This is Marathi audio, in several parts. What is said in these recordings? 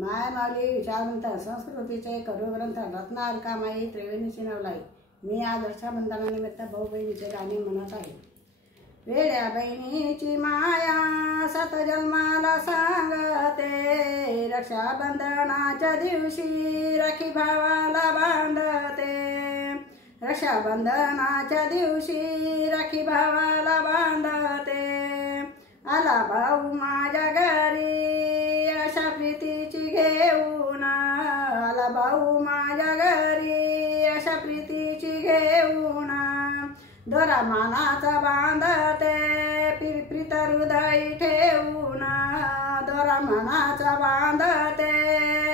मायामाऊली विचारवंत संस्कृतीचे करुग्रंथ रत्नार कामाई त्रिवेणीची नवलाई. मी आज रक्षाबंधनानिमित्त भाऊ बहिणीचे गाणे म्हणत आहे. वेड्या बहिणीची माया सात जन्माला सांगते, रक्षाबंधनाच्या दिवशी राखी भावाला बांधते. रक्षाबंधनाच्या दिवशी राखी भावाला बांधते. आला भाऊ माझ्या घरी अशा प्रीतीची घेऊन, आला भाऊ माझ्या घरी अशा प्रीतीची घेऊन. दोरा मानाचा बांधते प्रीत हृदय ठेवून, दोरा मानाचा बांधते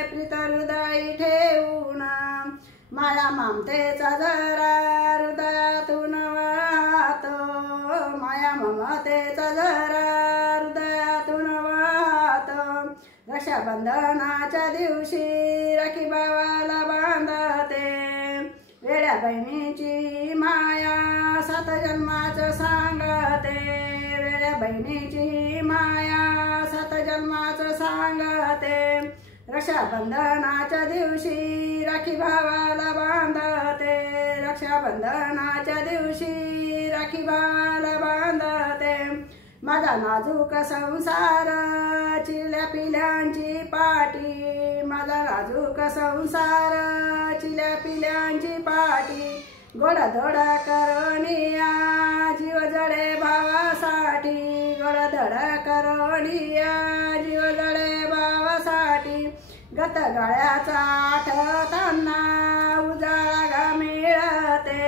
प्रीत हृदय ठेवून. माया ममतेचा जरा हृदयातून वाहतो, माया ममतेचा जरा हृदयातून वाहतो. रक्षाबंधनाच्या दिवशी राखी भावाला बांधते. वेड्या बहिणीची माया सात जन्माचं सांगते, वेड्या बहिणीची माया सात जन्माचं सांगते. रक्षाबंधनाच्या दिवशी राखी भावाला बांधते, रक्षाबंधनाच्या दिवशी राखी भावाला बांधते. माझा नाजूक संसार चिल्या पिल्यांची पाठी, माझा नाजूक संसार चिल्या पिल्यांची पाठी. गोडधोड करोनिया जीव जडे भावासाठी, गोडधोड करोनिया जीव जडे भावासाठी. गत गळ्याचा आठवताना उजाळा ग मिळते,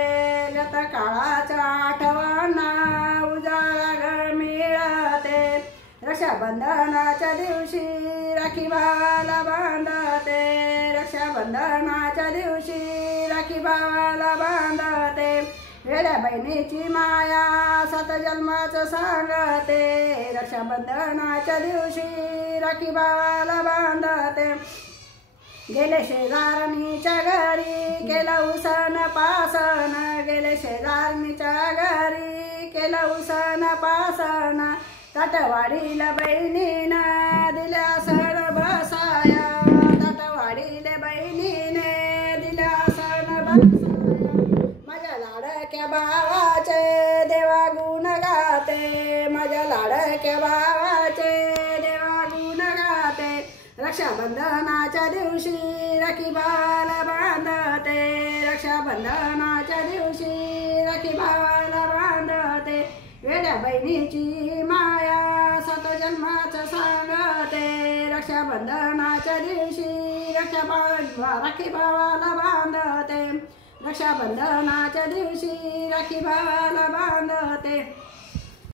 गत काळाचा आठवणा उजाळा ग मिळते. रक्षाबंधनाच्या दिवशी राखी भावाला बांधते, रक्षाबंधनाच्या दिवशी राखी भावाला बांधते. वेड्या बहिणीची माया सात जन्माचं सांगते, रक्षाबंधनाच्या दिवशी राखी भावाला बांधते. गेले शेजारणीच्या घरी केलं उसन पासन, गेले शेजारणीच्या घरी केलं उसन पासन. ताटवाडीला बहिणीनं दिल्या सण बसाया, ताटवाडीला बहिणीने दिल्या सण बसाया. माझ्या लाडक्या भावाचे देवा गुण गाते, माझ्या लाडक्या भावाचे देवा गुण गाते. रक्षाबंधनाच्या दिवशी राखी भावाला बांधते, रक्षाबंधनाच्या दिवशी राखी भावाला बांधते. वेड्या बहिणीची माया सात जन्माचं सांगते, रक्षाबंधनाच्या दिवशी राखी भावाला बांधते. रक्षाबंधनाच्या दिवशी राखी भावाला बांधते.